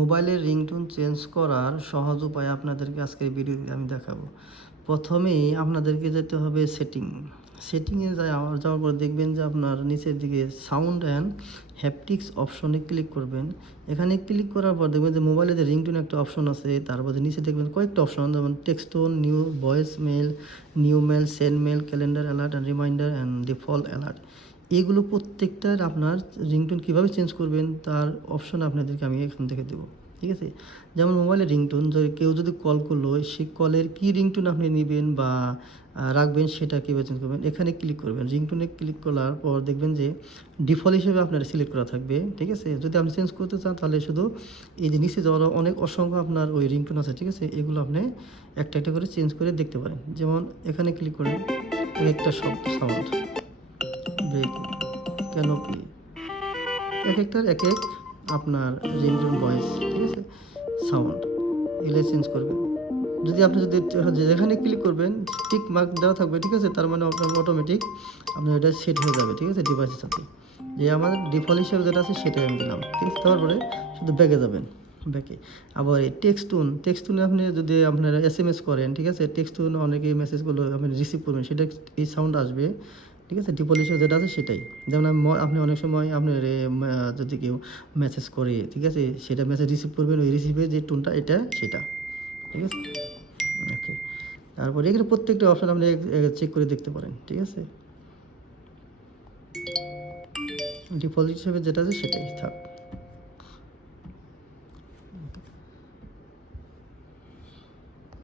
মোবাইলের ringtone change করার সহজ উপায় আপনাদেরকে আজকের ভিডিওতে আমি দেখাবো। প্রথমেই আপনাদেরকে যেতে হবে সেটিংয়ে যাওয়ার পর দেখবেন যে আপনার নিচের দিকে সাউন্ড অ্যান্ড হ্যাপটিক্স অপশনে ক্লিক করবেন। এখানে ক্লিক করার পর দেখবেন যে মোবাইলে যে রিংটোন একটা অপশন আছে, তারপর নিচে দেখবেন কয়েকটা অপশন, যেমন text tone, new voice mail, new mail, send mail, calendar alert and reminder and default alert. এগুলো প্রত্যেকটার আপনার রিংটোন কীভাবে চেঞ্জ করবেন তার অপশন আপনাদেরকে আমি এখান থেকে দেবো। ঠিক আছে, যেমন মোবাইলের রিংটোন, কেউ যদি কল করলো, সেই কলের কী রিংটোন আপনি নেবেন বা রাখবেন সেটা কীভাবে চেঞ্জ করবেন, এখানে ক্লিক করবেন। রিংটোনে ক্লিক করার পর দেখবেন যে ডিফল্ট হিসেবে আপনার সিলেক্ট করা থাকবে। ঠিক আছে, যদি আপনি চেঞ্জ করতে চান তাহলে শুধু এই যে নিচে যাওয়ার অনেক অসংখ্য আপনার ওই রিংটোন আছে, ঠিক আছে, এগুলো আপনি একটা একটা করে চেঞ্জ করে দেখতে পারেন। যেমন এখানে ক্লিক করেন, একটা শব্দ সাউন্ড, ব্রেক, ক্যানোপি, এক একটার এক এক আপনার রিংটোন ভয়েস, ঠিক আছে, সাউন্ড, এগুলো চেঞ্জ করবেন। যদি যেখানে ক্লিক করবেন টিক মার্ক দেওয়া থাকবে, ঠিক আছে, তার মানে আপনার অটোমেটিক আপনার এটা সেট হয়ে যাবে। ঠিক আছে, ডিভাইসের সাথে যে আমার ডিফল্ট হিসেবে যেটা আছে সেটাই আমি দিলাম। ঠিক আছে, তারপরে শুধু ব্যাকে যাবেন। ব্যাকে আবার এই টেক্সটুনে আপনি যদি আপনারা SMS করেন, ঠিক আছে, টেক্সটুনে অনেকে মেসেজগুলো আপনি রিসিভ করবেন, সেটা এই সাউন্ড আসবে। ঠিক আছে, ডিফল্ট হিসেবে যেটা আছে সেটাই। যেমন আপনি অনেক সময় আপনার যদি কেউ মেসেজ করে, ঠিক আছে, সেটা মেসেজ রিসিভ করবেন, ওই রিসিভের যে টোনটা এটা সেটা। ঠিক আছে, ওকে। তারপরে এখানে প্রত্যেকটা অপশন আপনি চেক করে দেখতে পারেন। ঠিক আছে, ডিফল্ট হিসেবে যেটা আছে সেটাই থাক।